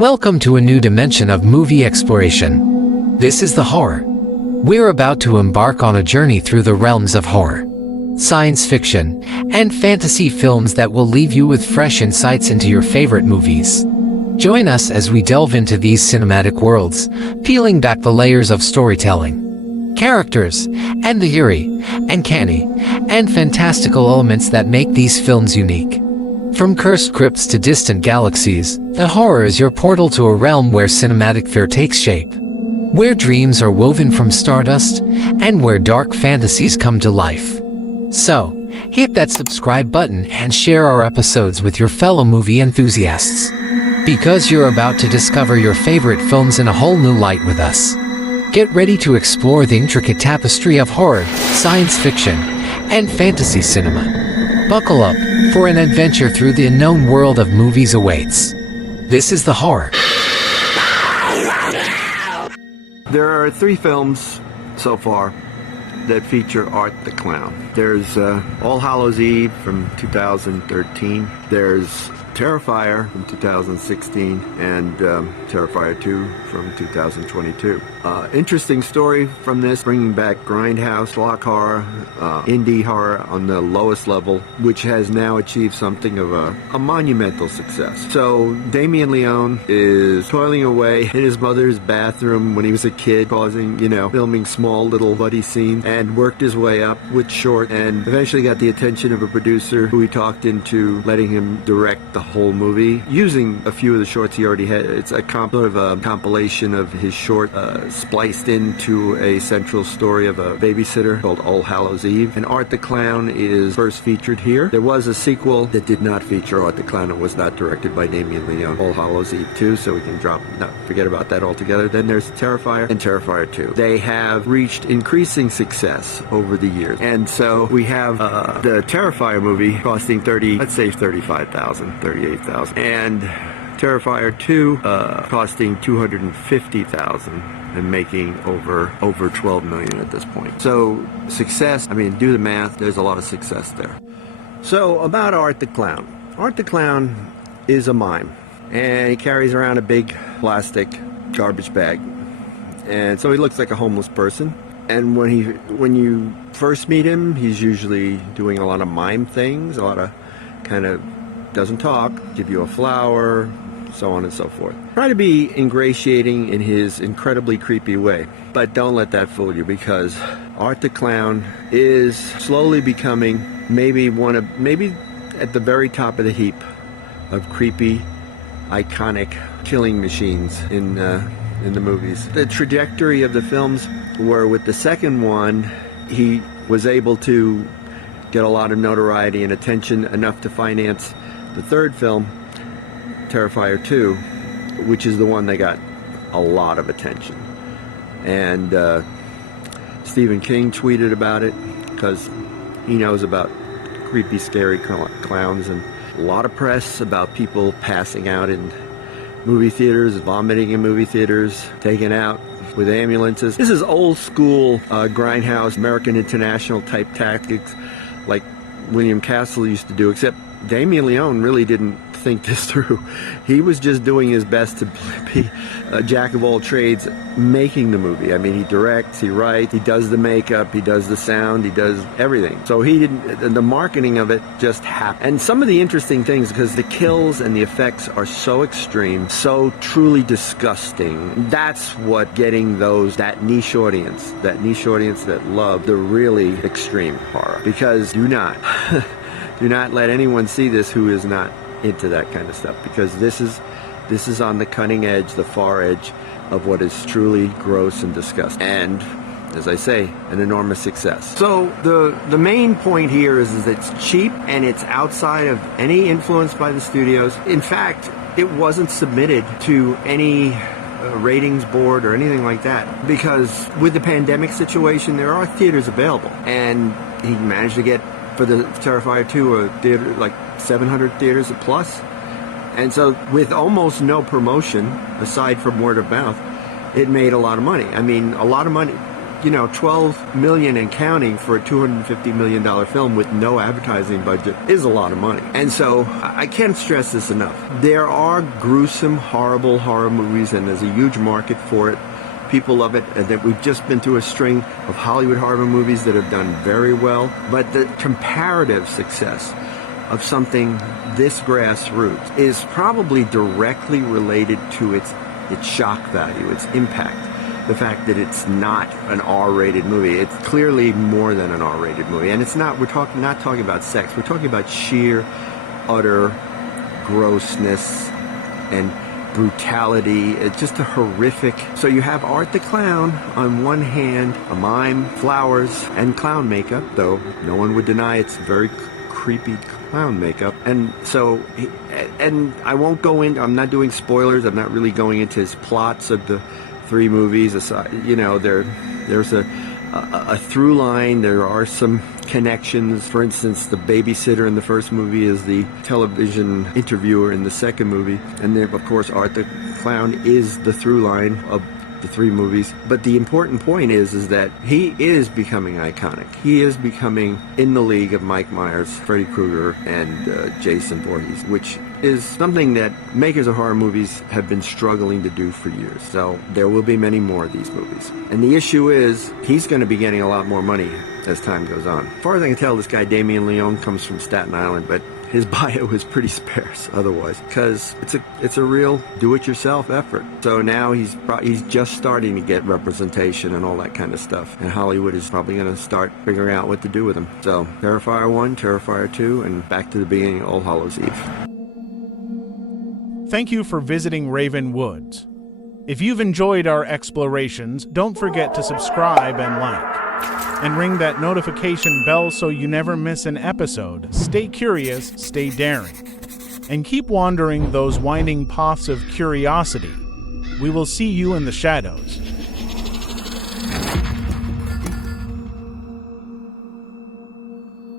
Welcome to a new dimension of movie exploration. This is the horror. We're about to embark on a journey through the realms of horror, science fiction, and fantasy films that will leave you with fresh insights into your favorite movies. Join us as we delve into these cinematic worlds, peeling back the layers of storytelling, characters, and the eerie, uncanny, and fantastical elements that make these films unique. From cursed crypts to distant galaxies, the horror is your portal to a realm where cinematic fear takes shape, where dreams are woven from stardust, and where dark fantasies come to life. So, hit that subscribe button and share our episodes with your fellow movie enthusiasts, because you're about to discover your favorite films in a whole new light with us. Get ready to explore the intricate tapestry of horror, science fiction, and fantasy cinema. Buckle up, for an adventure through the unknown world of movies awaits. This is the horror. There are 3 films so far that feature Art the Clown. There's All Hallows Eve from 2013. There's Terrifier from 2016 and Terrifier 2 from 2022. Interesting story from this, bringing back grindhouse, schlock horror, indie horror on the lowest level, which has now achieved something of a monumental success. So Damien Leone is toiling away in his mother's bathroom when he was a kid, filming small little buddy scenes, and worked his way up with short, and eventually got the attention of a producer who he talked into letting him direct the whole movie, using a few of the shorts he already had. It's a sort of a compilation of his short spliced into a central story of a babysitter called All Hallows Eve. And Art the Clown is first featured here. There was a sequel that did not feature Art the Clown and was not directed by Damien Leone, All Hallows Eve 2, so we can forget about that altogether. Then there's Terrifier and Terrifier 2. They have reached increasing success over the years. And so we have the Terrifier movie costing 35,000, 38,000. And Terrifier 2 costing $250,000 and making over 12 million at this point. So success, do the math, there's a lot of success there. So about Art the Clown. Art the Clown is a mime, and he carries around a big plastic garbage bag. And so he looks like a homeless person. And when you first meet him, he's usually doing a lot of mime things, a lot of doesn't talk, give you a flower, so on and so forth. Try to be ingratiating in his incredibly creepy way, but don't let that fool you, because Art the Clown is slowly becoming maybe at the very top of the heap of creepy, iconic killing machines in the movies. The trajectory of the films were, with the second one, he was able to get a lot of notoriety and attention, enough to finance the third film, Terrifier 2, which is the one that got a lot of attention. And Stephen King tweeted about it, because he knows about creepy, scary clowns, and a lot of press about people passing out in movie theaters, vomiting in movie theaters, taken out with ambulances. This is old school grindhouse, American International type tactics like William Castle used to do, except Damien Leone really didn't think this through. He was just doing his best to be a jack of all trades making the movie. He directs, he writes, he does the makeup, he does the sound, he does everything. So the marketing of it just happened. And some of the interesting things, because the kills and the effects are so extreme, so truly disgusting, that's what getting that niche audience that love the really extreme horror. Because do not let anyone see this who is not into that kind of stuff, because this is on the cutting edge, the far edge of what is truly gross and disgusting, and, as I say, an enormous success. So the main point here is that it's cheap, and it's outside of any influence by the studios. In fact, it wasn't submitted to any ratings board or anything like that, because with the pandemic situation, there are theaters available, and he managed to get, for the Terrifier 2, a theater like 700 theaters plus. And so with almost no promotion aside from word of mouth, it made a lot of money. A lot of money. $12 million and counting for a $250 million film with no advertising budget is a lot of money. And so I can't stress this enough. There are gruesome, horrible horror movies, and there's a huge market for it. People love it, and that we've just been through a string of Hollywood horror movies that have done very well. But the comparative success of something this grassroots is probably directly related to its shock value, its impact. The fact that it's not an R-rated movie. It's clearly more than an R-rated movie. And it's not, not talking about sex. We're talking about sheer, utter grossness and brutality. It's just a horrific. So you have Art the Clown on one hand, a mime, flowers, and clown makeup, though no one would deny it's very creepy clown makeup. And so, and I won't go in, I'm not doing spoilers, I'm not really going into his plots of the three movies. There's a through line, there are some connections. For instance, the babysitter in the first movie is the television interviewer in the second movie. And then, of course, Art the Clown is the through line of the three movies. But the important point is that he is becoming iconic. He is becoming in the league of Mike Myers, Freddy Krueger, and Jason Voorhees, which is something that makers of horror movies have been struggling to do for years. So there will be many more of these movies. And the issue is, he's going to be getting a lot more money as time goes on. As far as I can tell, this guy Damien Leone comes from Staten Island, but his bio is pretty sparse otherwise, because it's a real do-it-yourself effort. So now he's just starting to get representation and all that kind of stuff, and Hollywood is probably going to start figuring out what to do with him. So Terrifier 1, Terrifier 2, and back to the beginning, All Hallows Eve. Thank you for visiting Raven Woods. If you've enjoyed our explorations, don't forget to subscribe and like. And ring that notification bell so you never miss an episode. Stay curious, stay daring, and keep wandering those winding paths of curiosity. We will see you in the shadows.